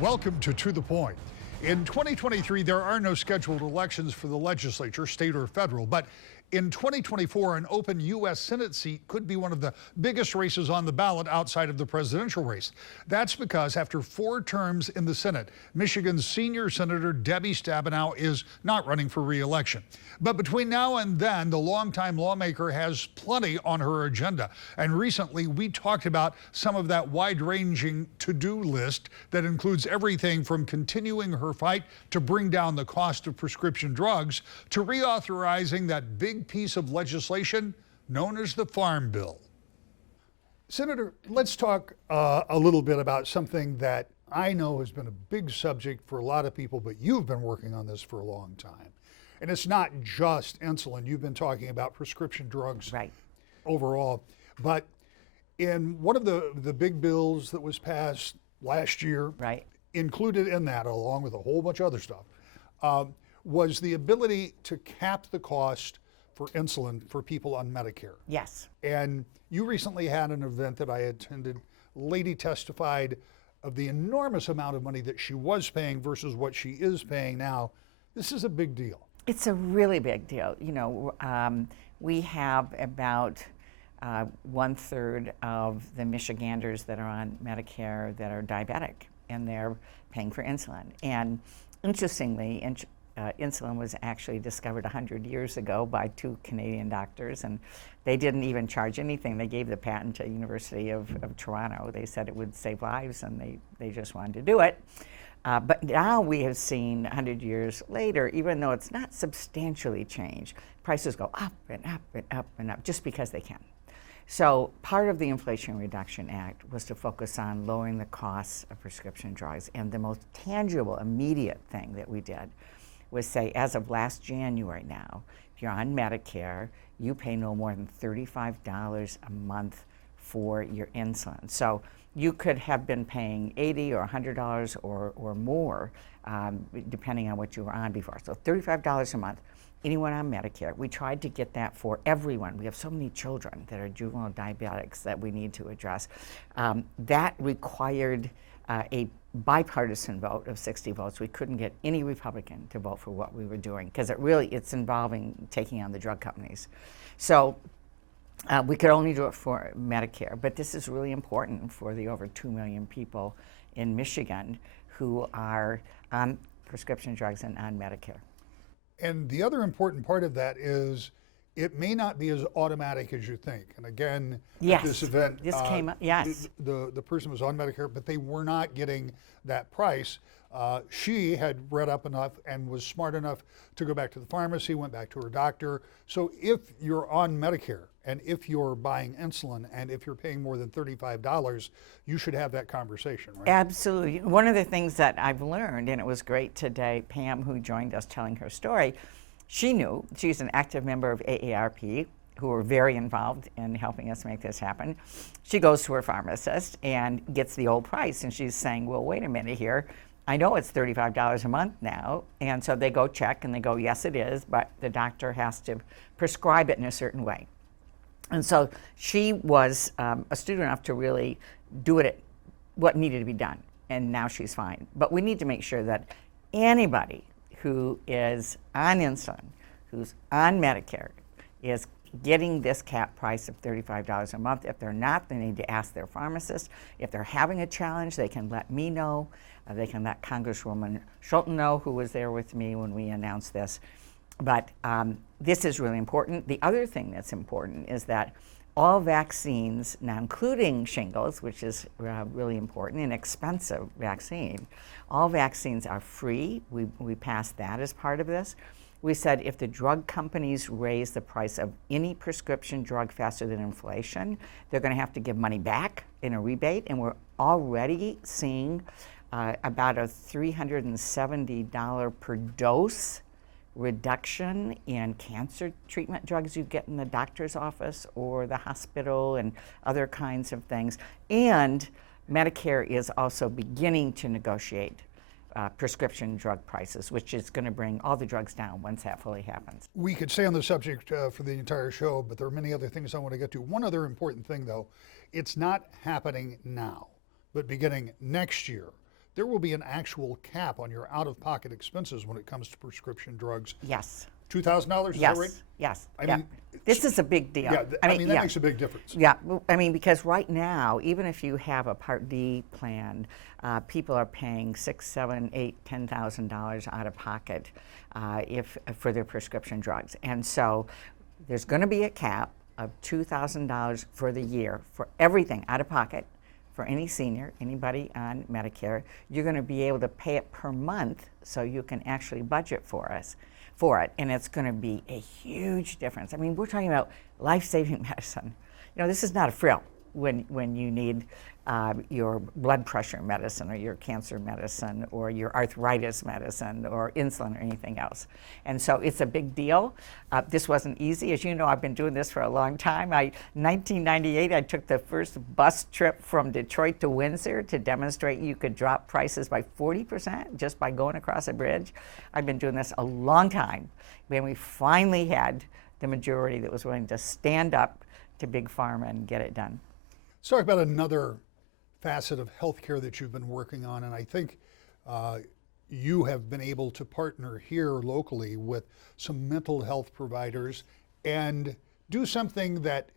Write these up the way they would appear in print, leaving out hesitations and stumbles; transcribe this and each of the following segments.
Welcome to the Point. In 2023, there are no scheduled elections for the legislature, state or federal, but in 2024, an open U.S. Senate seat could be one of the biggest races on the ballot outside of the presidential race. That's because after 4 terms in the Senate, Michigan's senior Senator Debbie Stabenow is not running for re-election. But between now and then, the longtime lawmaker has plenty on her agenda. And recently, we talked about some of that wide-ranging to-do list that includes everything from continuing her fight to bring down the cost of prescription drugs to reauthorizing that big piece of legislation known as the Farm Bill. Senator, let's talk a little bit about something that I know has been a big subject for a lot of people, but you've been working on this for a long time. And it's not just insulin. You've been talking about prescription drugs overall. But in one of the big bills that was passed last year, included in that, along with a whole bunch of other stuff, was the ability to cap the cost for insulin for people on Medicare. Yes. And you recently had an event that I attended. A lady testified of the enormous amount of money that she was paying versus what she is paying now. This is a big deal. It's a really big deal. You know, we have about 1/3 of the Michiganders that are on Medicare that are diabetic, and they're paying for insulin. And interestingly, insulin was actually discovered 100 years ago by 2 Canadian doctors, and they didn't even charge anything. They gave the patent to the University of Toronto. They said it would save lives, and they just wanted to do it. But now we have seen 100 years later, even though it's not substantially changed, prices go up and up and up and up just because they can. So part of the Inflation Reduction Act was to focus on lowering the costs of prescription drugs. And the most tangible, immediate thing that we did was say, as of last January now, if you're on Medicare, you pay no more than $35 a month for your insulin. So you could have been paying $80 or $100 or more, depending on what you were on before. So $35 a month, anyone on Medicare. We tried to get that for everyone. We have so many children that are juvenile diabetics that we need to address. That required a bipartisan vote of 60 votes. We couldn't get any Republican to vote for what we were doing because it's involving taking on the drug companies. So we could only do it for Medicare, but this is really important for the over 2 million people in Michigan who are on prescription drugs and on Medicare. And the other important part of that is it may not be as automatic as you think. And again, at this event, came up, yes. The person was on Medicare, but they were not getting that price. She had read up enough and was smart enough to go back to the pharmacy, went back to her doctor. So if you're on Medicare and if you're buying insulin and if you're paying more than $35, you should have that conversation, right? Absolutely. One of the things that I've learned, and it was great today, Pam, who joined us telling her story, she knew, she's an active member of AARP, who were very involved in helping us make this happen. She goes to her pharmacist and gets the old price, and she's saying, well, wait a minute here. I know it's $35 a month now, and so they go check and they go, yes, it is, but the doctor has to prescribe it in a certain way. And so she was astute enough to really do it what needed to be done, and now she's fine. But we need to make sure that anybody who is on insulin, who's on Medicare, is getting this cap price of $35 a month. If they're not, they need to ask their pharmacist. If they're having a challenge, they can let me know. They can let Congresswoman Schulten know, who was there with me when we announced this. But this is really important. The other thing that's important is that all vaccines, now including shingles, which is really important, an expensive vaccine, all vaccines are free. We passed that as part of this. We said if the drug companies raise the price of any prescription drug faster than inflation, they're going to have to give money back in a rebate, and we're already seeing about a $370 per dose reduction in cancer treatment drugs you get in the doctor's office or the hospital and other kinds of things. And Medicare is also beginning to negotiate prescription drug prices, which is going to bring all the drugs down once that fully happens. We could stay on the subject for the entire show, but there are many other things I want to get to. One other important thing, though, it's not happening now, but beginning next year, there will be an actual cap on your out-of-pocket expenses when it comes to prescription drugs. Yes. $2,000, is Yes. that right? Yes. I yeah. mean, This is a big deal. Yeah, I mean that yeah. makes a big difference. Yeah, I mean, because right now, even if you have a Part D plan, people are paying $6,000, $7,000, $8,000, $10,000 out of pocket for their prescription drugs, and so there's going to be a cap of $2,000 for the year for everything out of pocket. For any senior, anybody on Medicare, you're going to be able to pay it per month, so you can actually budget for it, and it's going to be a huge difference. I mean, we're talking about life-saving medicine. You know, this is not a frill when you need your blood pressure medicine or your cancer medicine or your arthritis medicine or insulin or anything else. And so it's a big deal. This wasn't easy. As you know, I've been doing this for a long time. 1998, I took the first bus trip from Detroit to Windsor to demonstrate you could drop prices by 40% just by going across a bridge. I've been doing this a long time. When we finally had the majority that was willing to stand up to Big Pharma and get it done. Let's talk about another facet of healthcare that you've been working on, and I think you have been able to partner here locally with some mental health providers and do something that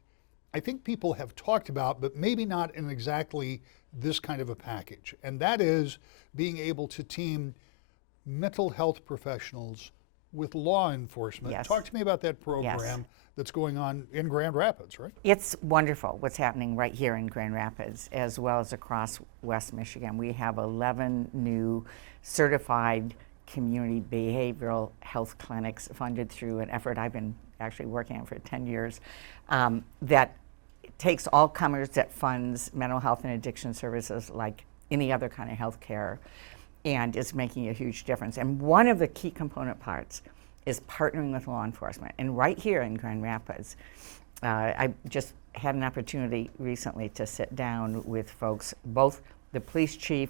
I think people have talked about, but maybe not in exactly this kind of a package, and that is being able to team mental health professionals with law enforcement. Yes. Talk to me about that program. Yes. That's going on in Grand Rapids, right? It's wonderful what's happening right here in Grand Rapids as well as across West Michigan. We have 11 new certified community behavioral health clinics funded through an effort I've been actually working on for 10 years that takes all comers, that funds mental health and addiction services like any other kind of health care, and is making a huge difference. And one of the key component parts is partnering with law enforcement. And right here in Grand Rapids, I just had an opportunity recently to sit down with folks, both the police chief,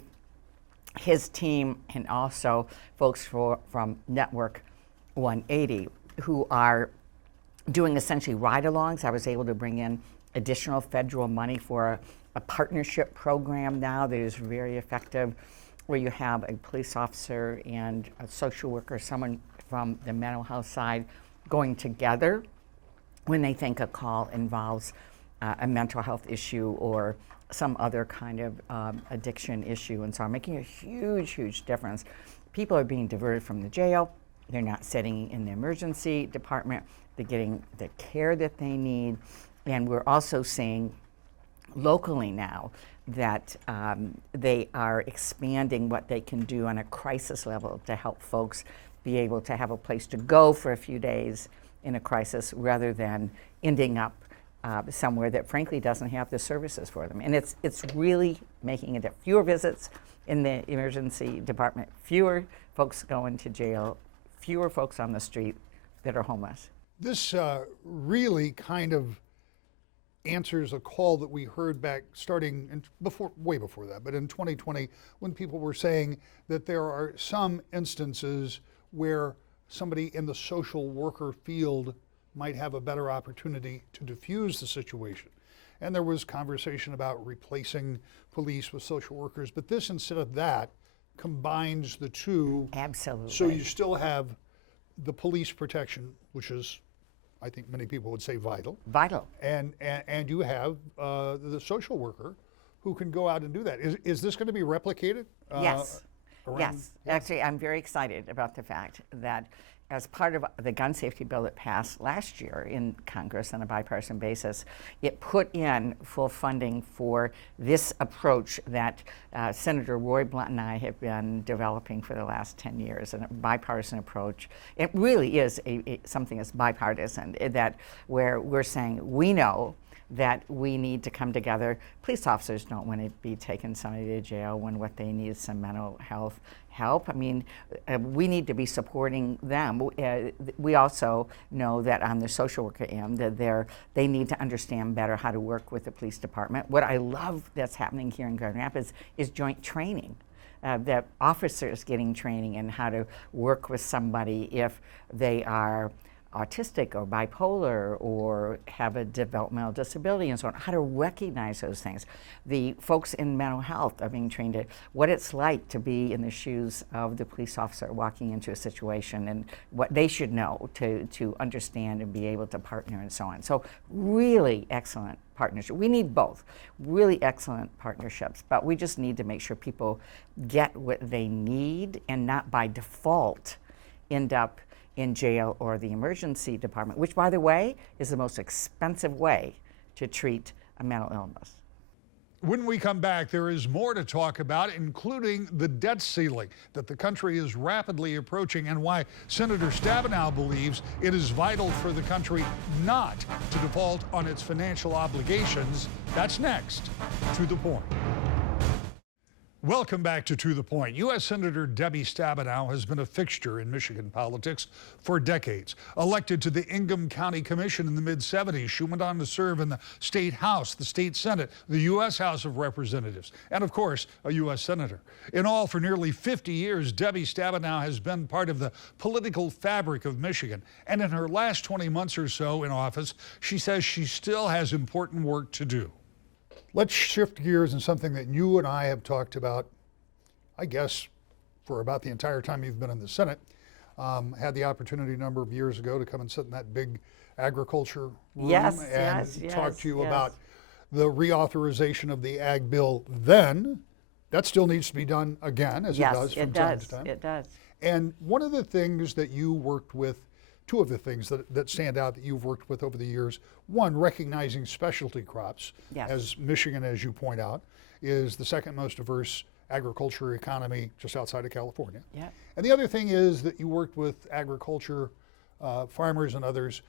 his team, and also folks from Network 180, who are doing essentially ride-alongs. I was able to bring in additional federal money for a partnership program now that is very effective, where you have a police officer and a social worker, someone from the mental health side, going together when they think a call involves a mental health issue or some other kind of addiction issue. And so I'm making a huge, huge difference. People are being diverted from the jail. They're not sitting in the emergency department. They're getting the care that they need. And we're also seeing locally now that they are expanding what they can do on a crisis level to help folks be able to have a place to go for a few days in a crisis rather than ending up somewhere that frankly doesn't have the services for them. And it's really making it fewer visits in the emergency department, fewer folks going to jail, fewer folks on the street that are homeless. This really kind of answers a call that we heard back starting way before that, but in 2020, when people were saying that there are some instances where somebody in the social worker field might have a better opportunity to diffuse the situation. And there was conversation about replacing police with social workers, but this, instead of that, combines the two. Absolutely. So you still have the police protection, which is, I think many people would say, vital. Vital. And you have the social worker who can go out and do that. Is this going to be replicated? Yes. Yes. Yeah. Actually, I'm very excited about the fact that as part of the gun safety bill that passed last year in Congress on a bipartisan basis, it put in full funding for this approach that Senator Roy Blunt and I have been developing for the last 10 years, a bipartisan approach. It really is something that's bipartisan, that where we're saying we know that we need to come together. Police officers don't want to be taking somebody to jail when what they need is some mental health help. I mean, we need to be supporting them. We also know that on the social worker end, that they need to understand better how to work with the police department. What I love that's happening here in Grand Rapids is joint training. That officers getting training in how to work with somebody if they are autistic or bipolar or have a developmental disability and so on, how to recognize those things. The folks in mental health are being trained to what it's like to be in the shoes of the police officer walking into a situation and what they should know to understand and be able to partner and so on. So really excellent partnership. We need both, really excellent partnerships, but we just need to make sure people get what they need and not by default end up in jail or the emergency department, which, by the way, is the most expensive way to treat a mental illness. When we come back, there is more to talk about, including the debt ceiling that the country is rapidly approaching and why Senator Stabenow believes it is vital for the country not to default on its financial obligations. That's next. To the Point. Welcome back to the Point. U.S. Senator Debbie Stabenow has been a fixture in Michigan politics for decades. Elected to the Ingham County Commission in the mid-'70s, she went on to serve in the State House, the State Senate, the U.S. House of Representatives, and of course, a U.S. Senator. In all, for nearly 50 years, Debbie Stabenow has been part of the political fabric of Michigan. And in her last 20 months or so in office, she says she still has important work to do. Let's shift gears in something that you and I have talked about, I guess, for about the entire time you've been in the Senate. Had the opportunity a number of years ago to come and sit in that big agriculture room and talk to you about the reauthorization of the ag bill then. That still needs to be done again, as it does from time to time. It does. And one of the things that you worked with, two of the things that stand out that you've worked with over the years, one, recognizing specialty crops, as Michigan, as you point out, is the second most diverse agriculture economy just outside of California. And the other thing is that you worked with agriculture, farmers and others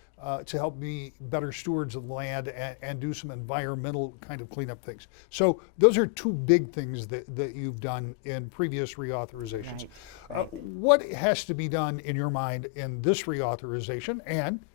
to help be better stewards of the land and do some environmental kind of cleanup things. So those are two big things that you've done in previous reauthorizations. What has to be done in your mind in this reauthorization? And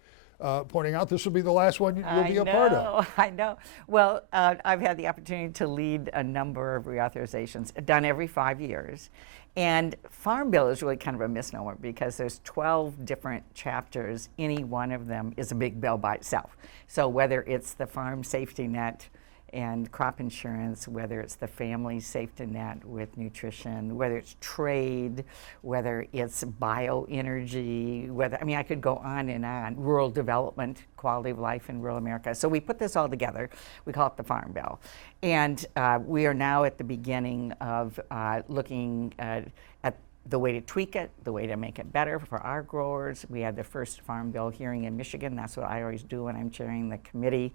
pointing out this will be the last one you'll be a part of. I know. Well, I've had the opportunity to lead a number of reauthorizations, done every 5 years. And Farm Bill is really kind of a misnomer because there's 12 different chapters. Any one of them is a big bill by itself. So whether it's the farm safety net and crop insurance, whether it's the family safety net with nutrition, whether it's trade, whether it's bioenergy, I mean, I could go on and on, rural development, quality of life in rural America. So we put this all together. We call it the Farm Bill. And we are now at the beginning of looking at the way to tweak it, the way to make it better for our growers. We had the first Farm Bill hearing in Michigan. That's what I always do when I'm chairing the committee.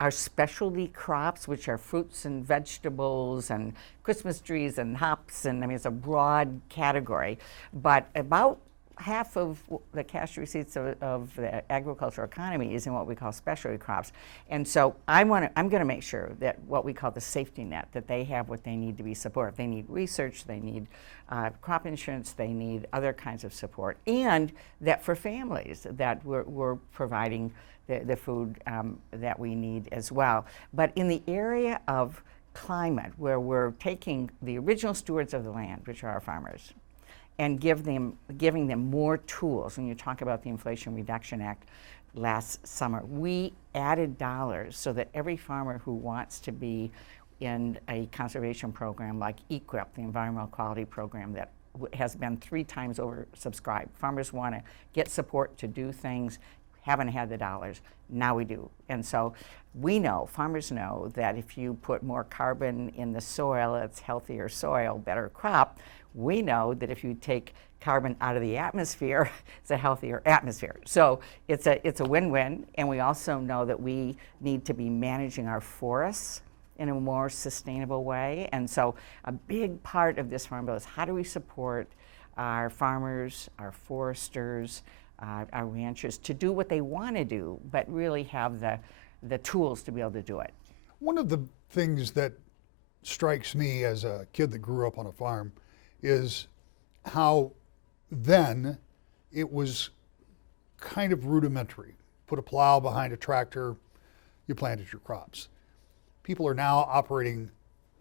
Our specialty crops, which are fruits and vegetables and Christmas trees and hops, and I mean, it's a broad category. But about half of the cash receipts of the agricultural economy is in what we call specialty crops. And so I'm going to make sure that what we call the safety net, that they have what they need to be supported. They need research, they need crop insurance, they need other kinds of support, and that for families that we're providing the food that we need as well. But in the area of climate, where we're taking the original stewards of the land, which are our farmers, and giving them more tools. When you talk about the Inflation Reduction Act last summer, we added dollars so that every farmer who wants to be in a conservation program like EQIP, the Environmental Quality Program that has been 3 times oversubscribed. Farmers want to get support to do things, haven't had the dollars, now we do. And so we know, farmers know, that if you put more carbon in the soil, it's healthier soil, better crop. We know that if you take carbon out of the atmosphere, it's a healthier atmosphere. So it's a win-win, and we also know that we need to be managing our forests in a more sustainable way. And so a big part of this Farm Bill is how do we support our farmers, our foresters, our ranchers to do what they want to do, but really have the tools to be able to do it. One of the things that strikes me as a kid that grew up on a farm is how then it was kind of rudimentary. Put a plow behind a tractor, you planted your crops. People are now operating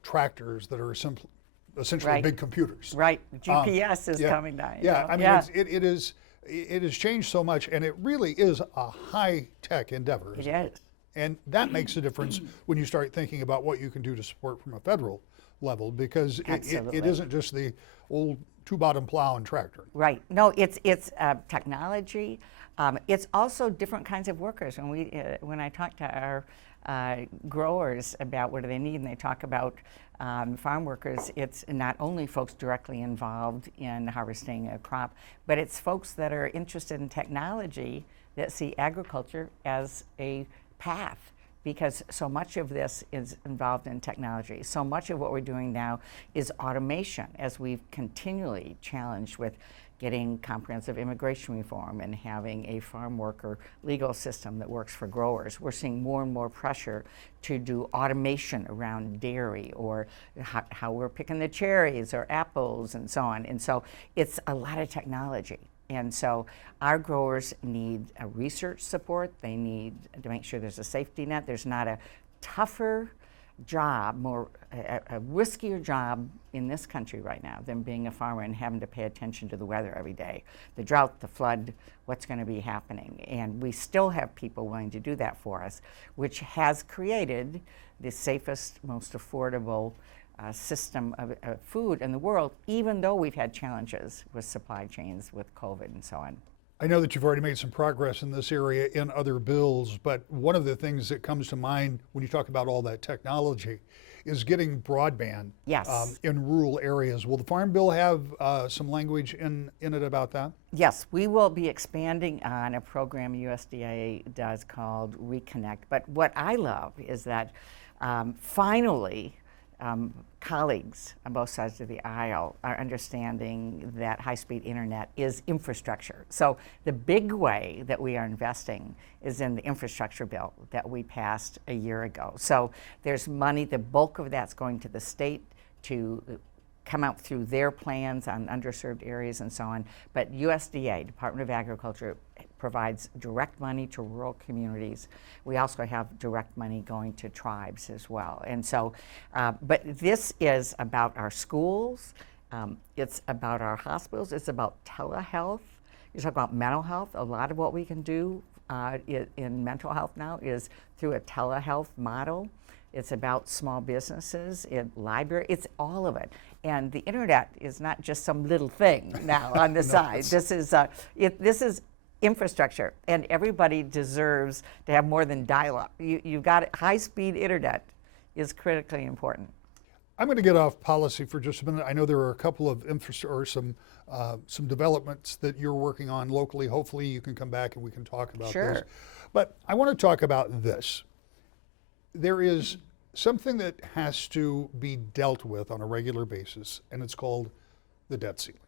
tractors that are essentially big computers. Right, GPS is coming down. Yeah, I mean, it is, It has changed so much, and it really is a high-tech endeavor. It is. And that makes a difference when you start thinking about what you can do to support from a federal level, because it isn't just the old two-bottom plow and tractor. Right. No, it's technology. It's also different kinds of workers. When I talk to our growers about what do they need, and they talk about farm workers, it's not only folks directly involved in harvesting a crop, but it's folks that are interested in technology that see agriculture as a path, because so much of this is involved in technology. So much of what we're doing now is automation, as we've continually challenged with getting comprehensive immigration reform and having a farm worker legal system that works for growers. We're seeing more and more pressure to do automation around dairy, or how we're picking the cherries or apples and so on. And so it's a lot of technology. And so our growers need a research support. They need to make sure there's a safety net. There's not a tougher job, a riskier job in this country right now than being a farmer and having to pay attention to the weather every day. The drought, the flood, what's going to be happening. And we still have people willing to do that for us, which has created the safest, most affordable system of food in the world, even though we've had challenges with supply chains, with COVID and so on. I know that you've already made some progress in this area in other bills, but one of the things that comes to mind when you talk about all that technology is getting broadband. Yes. In rural areas. Will the Farm Bill have some language in it about that? Yes, we will be expanding on a program USDA does called Reconnect. But what I love is that finally, colleagues on both sides of the aisle are understanding that high-speed internet is infrastructure. So the big way that we are investing is in the infrastructure bill that we passed a year ago. So there's money, the bulk of that's going to the state to come out through their plans on underserved areas and so on. But USDA, Department of Agriculture, provides direct money to rural communities. We also have direct money going to tribes as well. And so, but this is about our schools, it's about our hospitals, it's about telehealth. You talk about mental health. A lot of what we can do in mental health now is through a telehealth model. It's about small businesses, library, it's all of it. And the internet is not just some little thing now on the side. This is infrastructure, and everybody deserves to have more than dial-up. You've got it. High-speed internet is critically important. I'm going to get off policy for just a minute. I know there are a couple of some developments that you're working on locally. Hopefully you can come back and we can talk about Sure. those. But I want to talk about this. There is something that has to be dealt with on a regular basis, and it's called the debt ceiling.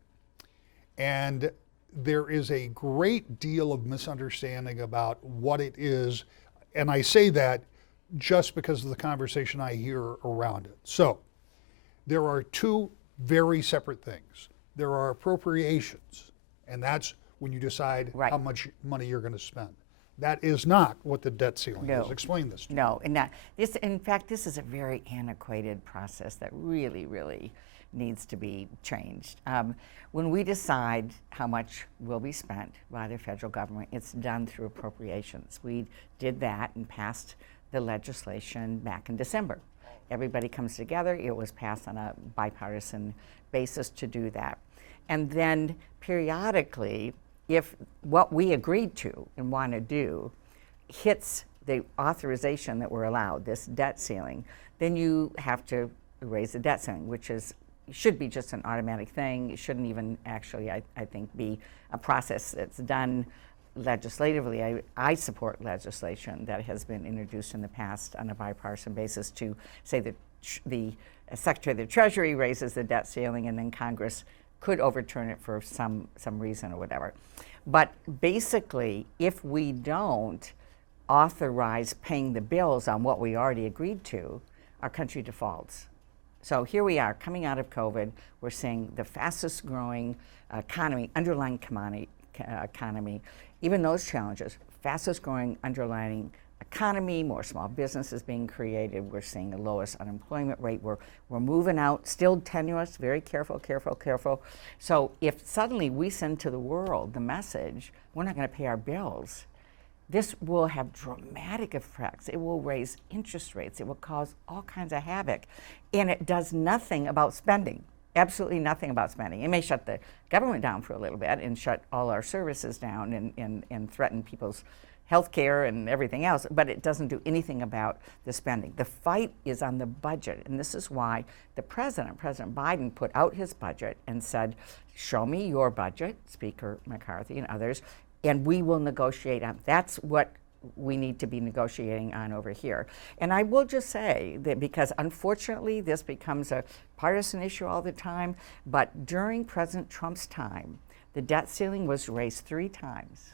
And there is a great deal of misunderstanding about what it is, and I say that just because of the conversation I hear around it. So there are two very separate things. There are appropriations, and that's when you decide how much money you're going to spend. That is not what the debt ceiling is. Explain this to me. No, and not this. In fact, this is a very antiquated process that really, really needs to be changed. When we decide how much will be spent by the federal government, it's done through appropriations. We did that and passed the legislation back in December. Everybody comes together. It was passed on a bipartisan basis to do that. And then periodically, if what we agreed to and want to do hits the authorization that we're allowed, this debt ceiling, then you have to raise the debt ceiling, which should be just an automatic thing. It shouldn't even actually, I think, be a process that's done legislatively. I support legislation that has been introduced in the past on a bipartisan basis to say that the Secretary of the Treasury raises the debt ceiling and then Congress could overturn it for some reason or whatever. But basically, if we don't authorize paying the bills on what we already agreed to, our country defaults. So here we are coming out of COVID. We're seeing the fastest growing economy, underlying economy, even those challenges, fastest growing underlying economy, more small businesses being created. We're seeing the lowest unemployment rate. We're moving out, still tenuous, very careful, careful, careful. So if suddenly we send to the world the message, we're not going to pay our bills, this will have dramatic effects. It will raise interest rates. It will cause all kinds of havoc. And it does nothing about spending, absolutely nothing about spending. It may shut the government down for a little bit and shut all our services down and threaten people's health care and everything else, but it doesn't do anything about the spending. The fight is on the budget, and this is why the President Biden, put out his budget and said, show me your budget, Speaker McCarthy and others, and we will negotiate on. That's what we need to be negotiating on over here. And I will just say that, because unfortunately this becomes a partisan issue all the time, but during President Trump's time, the debt ceiling was raised 3 times.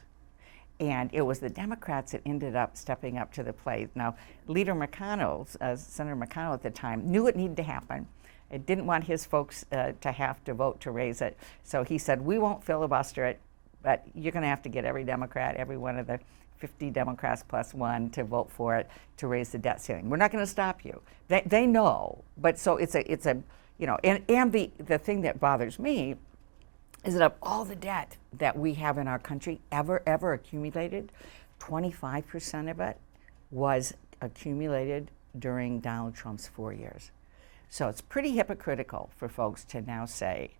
And it was the Democrats that ended up stepping up to the plate. Now, Leader McConnell, Senator McConnell at the time, knew it needed to happen. It didn't want his folks to have to vote to raise it. So he said, we won't filibuster it, but you're going to have to get every Democrat, every one of the 50 Democrats plus 1 to vote for it to raise the debt ceiling. We're not going to stop you. They know, but so it's a you know, and the thing that bothers me is that of all the debt that we have in our country ever accumulated, 25% of it was accumulated during Donald Trump's 4 years. So it's pretty hypocritical for folks to now say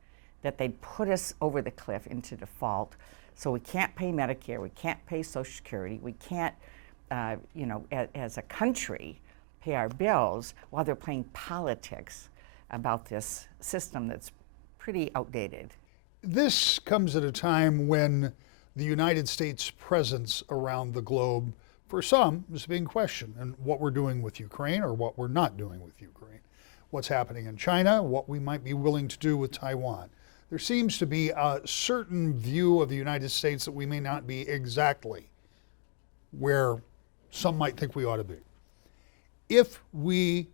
that they'd put us over the cliff into default, so we can't pay Medicare, we can't pay Social Security, we can't, you know, as a country, pay our bills, while they're playing politics about this system that's pretty outdated. This comes at a time when the United States' presence around the globe, for some, is being questioned, and what we're doing with Ukraine or what we're not doing with Ukraine, what's happening in China, what we might be willing to do with Taiwan. There seems to be a certain view of the United States that we may not be exactly where some might think we ought to be. If we,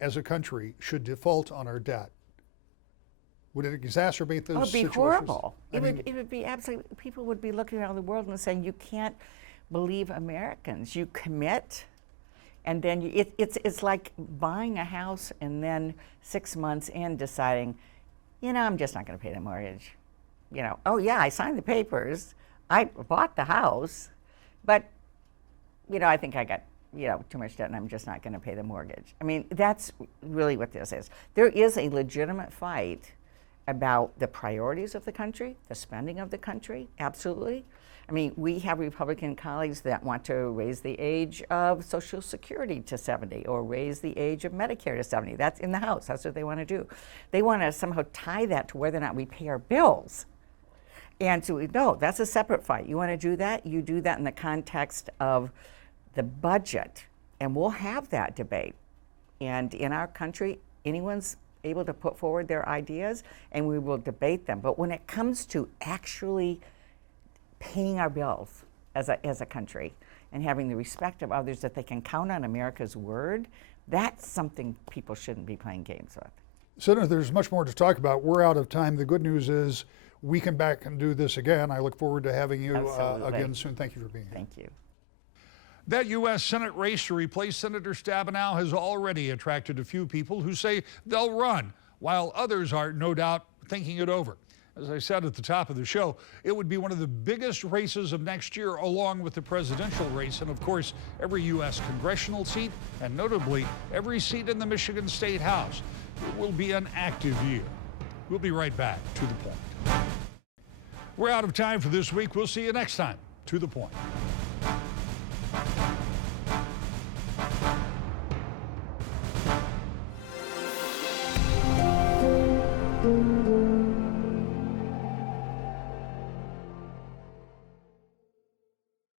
as a country, should default on our debt, would it exacerbate those situations? It would be horrible. It would be absolutely, people would be looking around the world and saying, you can't believe Americans. You commit, and then it's like buying a house and then 6 months in deciding, you know, I'm just not going to pay the mortgage. You know, oh yeah, I signed the papers, I bought the house, but, you know, I think I got, you know, too much debt and I'm just not going to pay the mortgage. I mean, that's really what this is. There is a legitimate fight about the priorities of the country, the spending of the country, absolutely. I mean, we have Republican colleagues that want to raise the age of Social Security to 70 or raise the age of Medicare to 70. That's in the House. That's what they want to do. They want to somehow tie that to whether or not we pay our bills. And so, no, that's a separate fight. You want to do that? You do that in the context of the budget. And we'll have that debate. And in our country, anyone's able to put forward their ideas and we will debate them. But when it comes to actually paying our bills as a country and having the respect of others that they can count on America's word, that's something people shouldn't be playing games with. Senator, there's much more to talk about. We're out of time. The good news is we can back and do this again. I look forward to having you again soon. Thank you for being here. Thank you. That U.S. Senate race to replace Senator Stabenow has already attracted a few people who say they'll run, while others are no doubt thinking it over. As I said at the top of the show, it would be one of the biggest races of next year, along with the presidential race and, of course, every U.S. congressional seat, and notably every seat in the Michigan State House. It will be an active year. We'll be right back. To the Point. We're out of time for this week. We'll see you next time. To the Point.